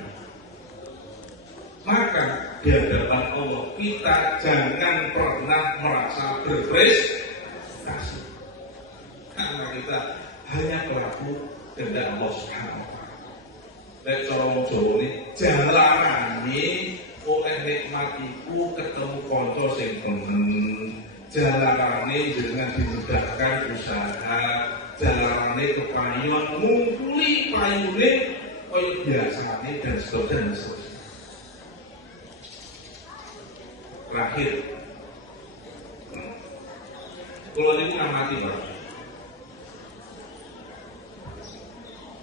Maka di hadapan Allah kita jangan pernah merasa berprestasi, karena kita hanya pelaku kehendak Allah Subhanahu wa Ta'ala. Lek cara wong Jawa ini jalarane oleh nikmat iku ketemu kanca sing temen, jalarane dengan dimudahkan usaha, jalarane kepayuan ngumpuli payune kaya biasane dan seterusnya. Terakhir, kalau ini amati, Pak.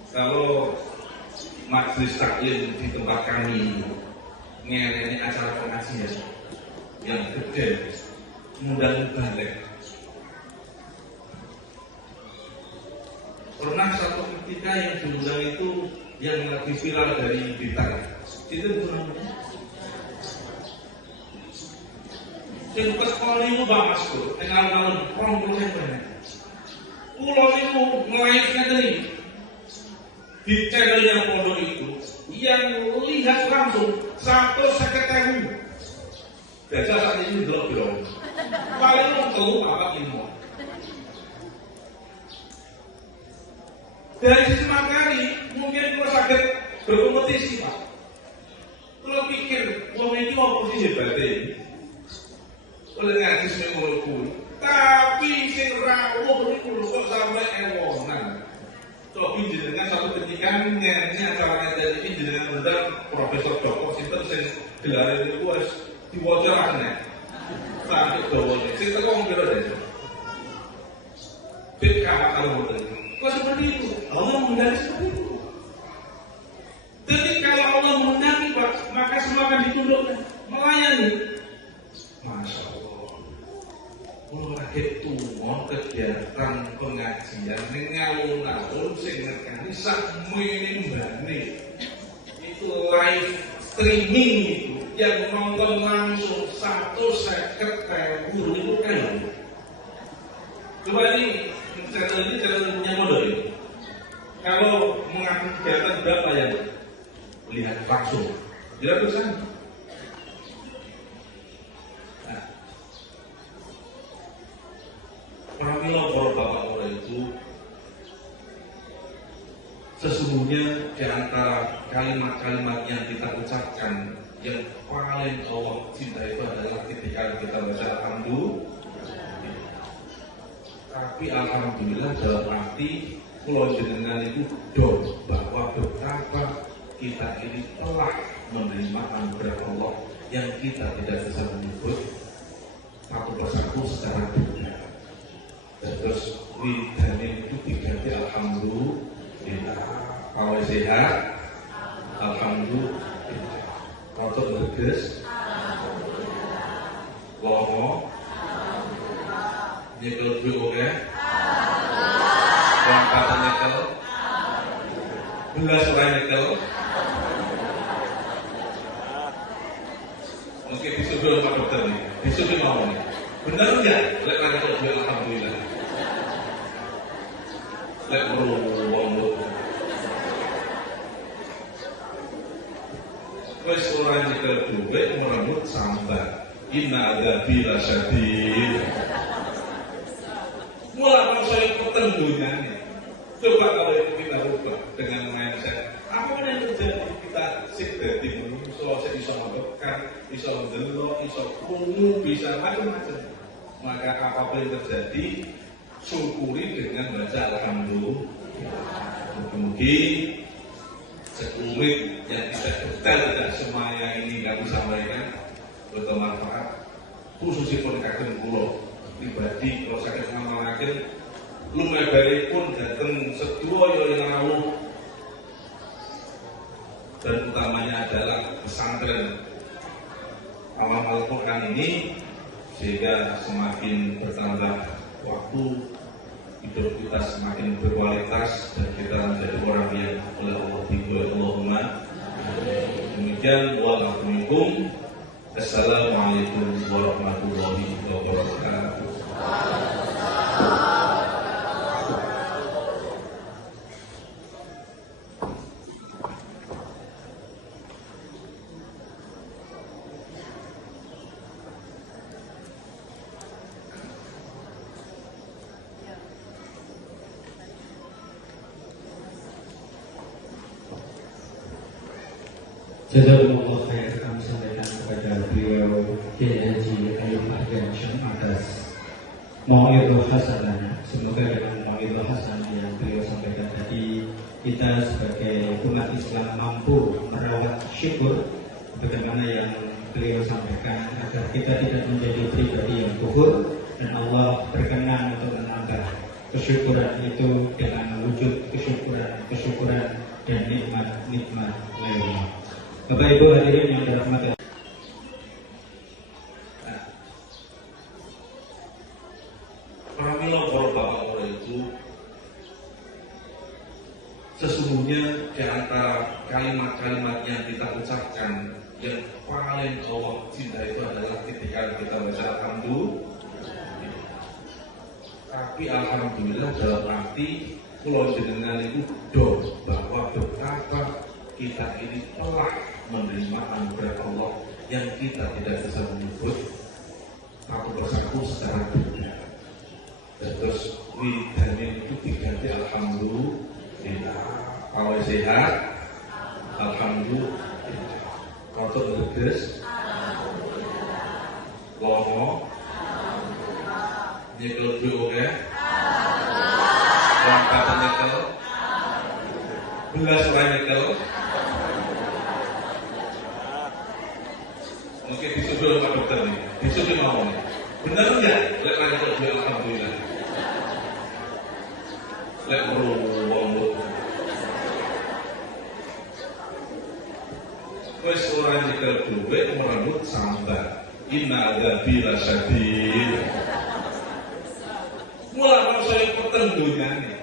Kalau majelis taklim di tempat kami ngeleni acara pengajian yang gede, mudah balik. Pernah satu ketika yang diundang itu yang lagi viral dari Blitar, itu benar. Sing sekolah itu Mas Bro, kenal-kenalan orang banyak. Pulau itu melayaknya dari di channel yang pondok itu, yang lihat langsung 150.000. Biasa saat ini belum. Paling untuk apa ini? Dari sisi materi, mungkin kalau sakit berkompetisi, Pak. Kalau pikir, wong ini mau posisi hebatnya ini. Oleh ngaji sing ngono, tapi sing rawuh niku kok sampe ewonan. Cobi jenengan satu ketika nyanyi acara ngaji ini jenengan undang Profesor Joko sinten sing gelare niku wis diwaca rasane. Sampai dawane. Sing teko ngene lho. Fit kalah kalau ngoten. Kok seperti itu? Allah menghendaki seperti itu. Jadi kalau Allah menghendaki, Pak, maka semua akan ditundukkan melayani. Masya Allah. Mulai tua kegiatan pengajian ngalun-alun sing ngerkani sak menembane itu live streaming itu yang nonton langsung 150.000 itu kan. Coba ini channelnya modal ini. Kalau mengaku kegiatan berapa yang lihat langsung? Tidak bisa. Pramila para bapak itu sesungguhnya di antara kalimat-kalimat yang kita ucapkan yang paling Allah cinta itu adalah ketika kita baca alhamdulillah. Tapi alhamdulillah dalam arti pulau jenengan itu do bahwa betapa kita ini telah menerima anugerah Allah yang kita tidak bisa menyebut satu persatu secara detail. Terus lidahnya itu diganti alhamdulillah. Kalau sehat, alhamdulillah. Untuk berges, lomo, nyekel dulu oke, lompatan nyekel, belas orang nyekel. Mungkin disuruh sama dokter nih, disuruh mau nih. Benar enggak? Lek nyekel dulu alhamdulillah. Lek perlu uang lu. Wes orang nyekel duwe merambut sambat. Inna adzabi lasyadid. Mulai saya pertembungannya. Coba kalau itu kita rubah dengan mindset. Apa yang terjadi kita sik dadi manusia, sik iso makan, iso ndelok, iso krungu, bisa macam-macam. Maka apapun yang terjadi, syukuri dengan baca alhamdulillah. Mungkin sekelumit yang tidak detail, tidak semuanya ini kami sampaikan bermanfaat, khususipun kagem kula pribadi kalau saged ngamalaken lumebaripun dhateng sedaya yang rawuh, dan utamanya adalah pesantren amal Al-Quran ini, sehingga semakin bertambah waktu hidup kita semakin berkualitas dan kita menjadi orang yang oleh Allah diridhoi. Allahumma demikian. Wassalamualaikum warahmatullahi wabarakatuh. Jazakumullah khair, kami sampaikan kepada beliau Kiai Haji Ayub Ardian Syam atas mau'idhah hasanah. Semoga dengan mau'idhah hasanah yang beliau sampaikan tadi, kita sebagai umat Islam mampu merawat syukur bagaimana yang beliau sampaikan, agar kita tidak menjadi pribadi yang kufur, dan Allah berkenan untuk menambah kesyukuran itu dengan wujud kesyukuran dan nikmat lainnya. Bapak Ibu hadirin yang dirahmati, pramila para bapak itu sesungguhnya di antara kalimat-kalimat yang kita ucapkan yang paling Allah cinta itu adalah ketika kita baca alhamdulillah. Tapi alhamdulillah dalam arti pulau jenengan itu bahwa betapa kita ini telah menerima anugerah Allah yang kita tidak bisa menyebut satu persatu secara berbeda. Dan terus widahnya itu diganti alhamdulillah. Kalau sehat, alhamdulillah. Kalau ledes, lomo, nyekel duit oke, langkah nyekel, belas orang nyekel. Mungkin disusul sama dokter nih, disusul mau nih. Benar enggak? Lek lanjut duit alhamdulillah. Lek perlu uang. Wes orang nyekel duit merambut sambat. Inna adzabila syadid. Mulai saya pertendunya nih.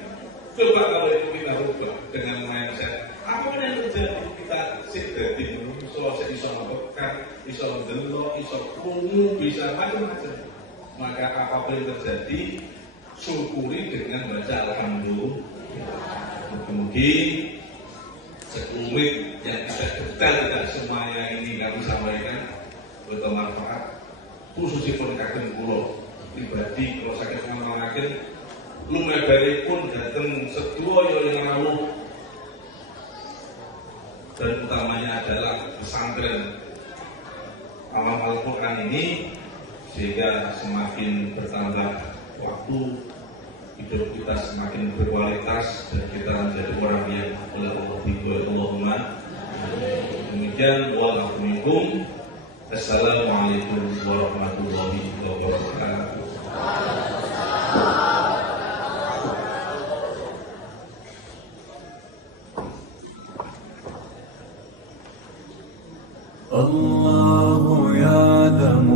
Coba kalau itu kita rubah dengan mindset. Apa yang terjadi kita jadi manusia, saya bisa makan, bisa mendelok, bisa krungu, bisa macam-macam. Maka apapun yang terjadi, syukuri dengan baca alhamdulillah. Mungkin sekelumit yang tidak detail, tidak semuanya ini kami sampaikan bermanfaat, khususipun kagem kula pribadi kalau saged ngamalaken lumebaripun dhateng sedaya yang rawuh, dan utamanya adalah pesantren amal Al-Quran ini, sehingga semakin bertambah waktu hidup kita semakin berkualitas dan kita menjadi orang yang oleh Allah diridhoi. Allahumma demikian. Wassalamualaikum warahmatullahi wabarakatuh. الله يعلم